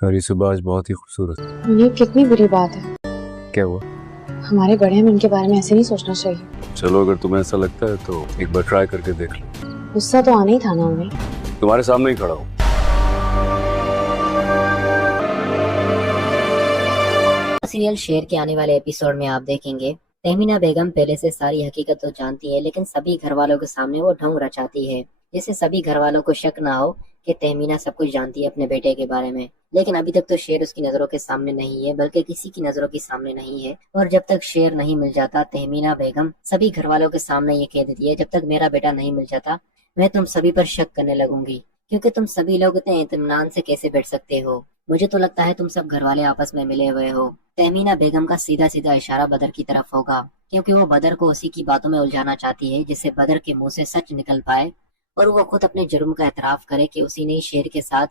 हरी सुबह आज बहुत ही खूबसूरत। ये कितनी बुरी बात है। क्या हुआ? हमारे बड़े हम इनके बारे में ऐसे नहीं सोचना चाहिए। चलो अगर तुम्हें ऐसा लगता है तो एक बार ट्राई करके देख लो। गुस्सा तो आना ही था ना उन्हें। तुम्हारे सामने ही खड़ा हूँ। सीरियल शेर के आने वाले एपिसोड में आप देखेंगे तहमीना बेगम पहले से सारी हकीकत तो जानती है, लेकिन सभी घर वालों के सामने वो ढोंग रचाती है, जिससे सभी घर वालों को शक ना हो कि तहमीना सब कुछ जानती है अपने बेटे के बारे में। लेकिन अभी तक तो शेर उसकी नजरों के सामने नहीं है, बल्कि किसी की नजरों के सामने नहीं है। और जब तक शेर नहीं मिल जाता, तहमीना बेगम सभी घर वालों के सामने ये कह देती है, जब तक मेरा बेटा नहीं मिल जाता मैं तुम सभी पर शक करने लगूंगी, क्योंकि तुम सभी लोग इतने इत्मीनान से कैसे बैठ सकते हो। मुझे तो लगता है तुम सब घर वाले आपस में मिले हुए हो। तहमीना बेगम का सीधा सीधा इशारा बदर की तरफ होगा, क्योंकि वो बदर को उसी की बातों में उलझाना चाहती है, जिससे बदर के मुंह से सच निकल पाए और वो खुद अपने जुर्म का एतराफ करे कि उसी ने शेर के साथ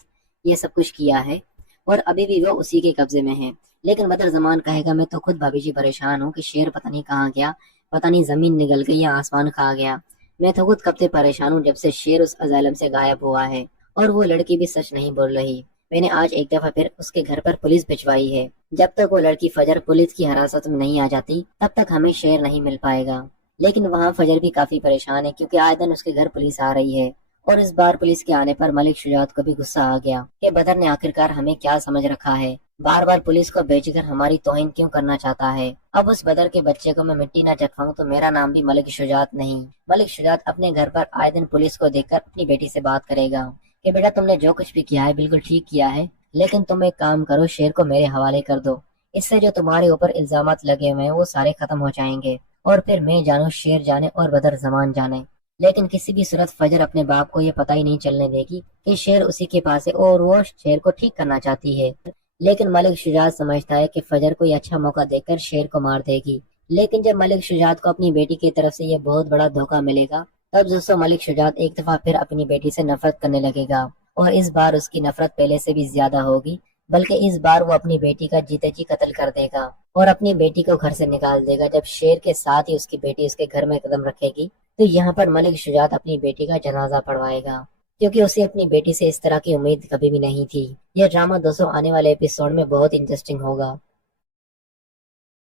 ये सब कुछ किया है और अभी भी वो उसी के कब्जे में है। लेकिन बदर जमान कहेगा, मैं तो खुद भाभी जी परेशान हूँ कि शेर पता नहीं कहाँ गया, पता नहीं जमीन निगल गई या आसमान खा गया। मैं तो खुद कब से परेशान हूँ जब से शेर उस अजालम से गायब हुआ है, और वो लड़की भी सच नहीं बोल रही। मैंने आज एक दफा फिर उसके घर पर पुलिस भिजवाई है। जब तक वो लड़की फजर पुलिस की हिरासत में नहीं आ जाती, तब तक हमें शेर नहीं मिल पाएगा। लेकिन वहाँ फजर भी काफी परेशान है, क्योंकि आए दिन उसके घर पुलिस आ रही है। और इस बार पुलिस के आने पर मलिक शुजात को भी गुस्सा आ गया कि बदर ने आखिरकार हमें क्या समझ रखा है, बार बार पुलिस को भेजकर हमारी तौहीन क्यों करना चाहता है। अब उस बदर के बच्चे को मैं मिट्टी न चटवाऊं तो मेरा नाम भी मलिक शुजात नहीं। मलिक शुजात अपने घर पर आए दिन पुलिस को देखकर अपनी बेटी से बात करेगा कि बेटा तुमने जो कुछ भी किया है बिल्कुल ठीक किया है, लेकिन तुम एक काम करो, शेर को मेरे हवाले कर दो। इससे जो तुम्हारे ऊपर इल्जामात लगे हुए हैं वो सारे खत्म हो जाएंगे, और फिर मैं जानू, शेर जाने और बदर जमान जाने। लेकिन किसी भी सूरत फजर अपने बाप को ये पता ही नहीं चलने देगी कि शेर उसी के पास है और वो शेर को ठीक करना चाहती है। लेकिन मलिक शुजात समझता है कि फजर को ये अच्छा मौका देकर शेर को मार देगी। लेकिन जब मलिक शुजात को अपनी बेटी की तरफ से ये बहुत बड़ा धोखा मिलेगा, तब दोस्तों मलिक शुजात एक दफा फिर अपनी बेटी से नफरत करने लगेगा, और इस बार उसकी नफरत पहले से भी ज्यादा होगी। बल्कि इस बार वो अपनी बेटी का जीते जी कत्ल कर देगा और अपनी बेटी को घर से निकाल देगा। जब शेर के साथ ही उसकी बेटी उसके घर में कदम रखेगी, तो यहाँ पर मलिक शुजात अपनी बेटी का जनाजा पढ़वाएगा, क्योंकि उसे अपनी बेटी से इस तरह की उम्मीद कभी भी नहीं थी। यह ड्रामा दोस्तों आने वाले एपिसोड में बहुत इंटरेस्टिंग होगा।